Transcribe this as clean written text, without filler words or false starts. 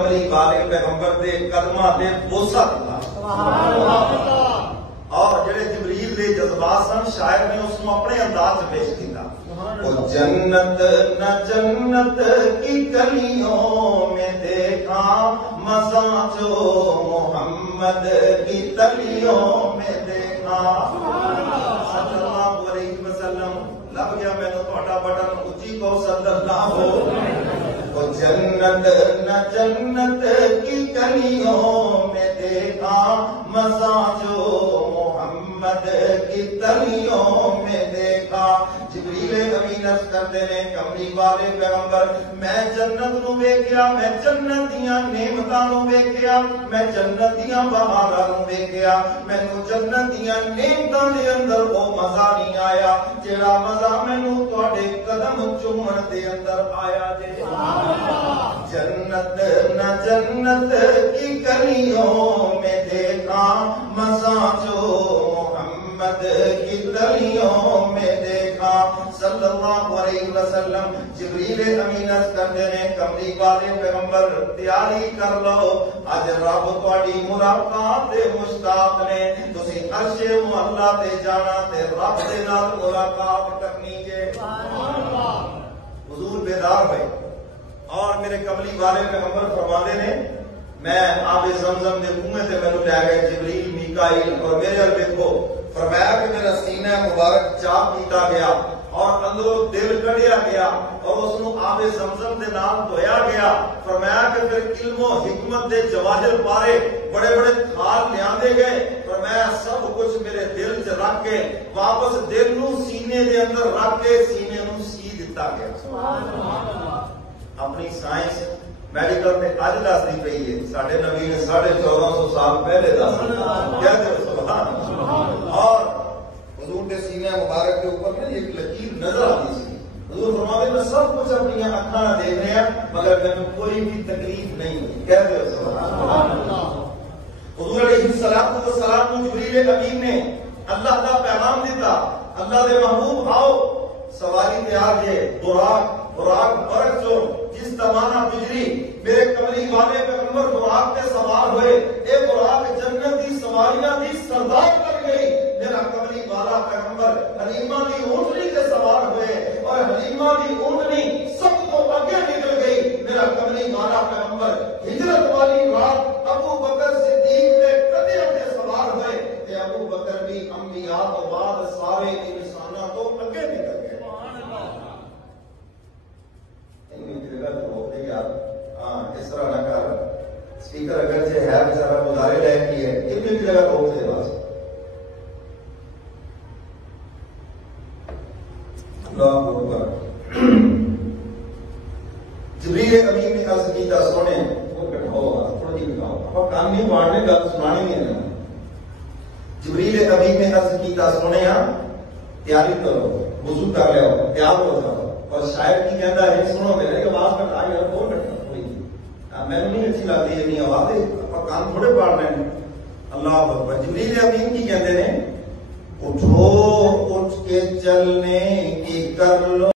کملی والے پیغمبر دے قدماں تے بوسہ دتا اور جڑے جبریل دے جذبات سن شاعر نے اس کو اپنے انداز میں پیش کیتا. وہ جنت نہ جنت کی گلیوں میں دیکھا مزہ جو محمد کی تلیوں میں دیکھا. صلی اللہ علیہ وسلم لگ گیا میں تو تہاڈا بٹن اچھی کو صلی اللہ ہو. وہ جنت نہ جنت کی گلیوں میں دیکھا مزہ جو محمد کی تلیوں میں دیکھا. جبریل امین عرض کرتے نے کملی والے پیغمبر میں جنت نو ویکھیا, میں جنت دیاں نعمتاں نو ویکھیا, میں جنت دیاں بہاراں نو ویکھیا, مینوں جنت دیاں نعمتاں دے اندر او مزہ نہیں آیا جیڑا مزہ مینوں تہاڈے قدم چومن دے اندر آیا جے. جنت نہ جنت کی گلیوں میں دیکھا مزہ جو محمد کی تلیوں میں دیکھا. صلی اللہ علیہ وسلم جبریل امین عرض کرتے نے کملی والے پیغمبر تیاری کر لو, اج رب تہاڈی ملاقات دے مشتاق نے, تسی عرش معلا تے جانا تے رب دے نال ملاقات کرنی جے. حضور بیدار ہوئے اور میرے کملی والے پیغمبر فرماتے نے میں آب زمزم دے کنویں تے مینوں لے گئے جبریل میکائیل اور میرے ال دیکھو فرمایا کہ میرا سینہ مبارک چاک کیتا گیا اور اندروں دل کڑیا گیا اور اس نو آب زمزم دے نام دھویا گیا. فرمایا کہ پھر علم و حکمت دے جواہر پارے بڑے بڑے تھال لیاندے گئے. فرمایا سب کچھ میرے دل چ رکھ کے واپس دل نو سینے دے اندر رکھ کے سینے نو سی دتا گیا. سبحان اللہ. اپنی سائنس میڈیکل میں اج دستی پئی ہے, ساڈے نبی نے 1450 سال پہلے دس کیا سبحان اللہ. اور حضور کے سینے مبارک کے اوپر نا ایک لکیر نظر آتی سی. حضور فرماتے میں سب کچھ اپنی آنکھاں نال دیکھ رہے ہیں مگر میں کوئی بھی تکلیف نہیں ہوئی. کہتے ہو سبحان اللہ. حضور علیہ الصلوۃ والسلام کو جبریل امین نے اللہ کا پیغام دیتا, اللہ دے محبوب آؤ سواری تیار ہے, براق براق برق جو جس زمانہ گزری میرے کملی والے پیغمبر براق تے سوار ہوئے. اے براق جنت دی سواریاں دی سردار کر گئی. میرا کملی والا پیغمبر حلیمہ دی اونٹنی تے سوار ہوئے اور حلیمہ دی اونٹنی سب تو آگے نکل گئی. میرا کملی والا پیغمبر ہجرت والی رات ابو بکر صدیق کے قدموں تے سوار ہوئے تے ابو بکر بھی انبیاء تو بعد سارے انساناں تو آگے نکل گئے. اس طرح نہ کر, اسپیکر اگر سے ہے بیچارہ گزارے لائق کی ہے اتنی بھی جگہ روک دے بس. اللہ اکبر. جبریل امین نے عرض کیتا سونے وہ کٹھو تھوڑا جی بتاؤ آپ کام نہیں مارنے گل سنانی نہیں ہے. جبریل امین نے عرض کیتا سونے تیاری کرو, وضو کر لو, تیار ہو جاؤ. اور شاعر کی کہتا ہے سنو میرے آواز کٹا یار کون کٹا کوئی میں نہیں اچھی لگتی ہے نہیں آواز کان تھوڑے پاڑ رہے ہیں. اللہ اکبر. جبریل امین کی کہتے ہیں اٹھو اٹھ کے چلنے کی کر لو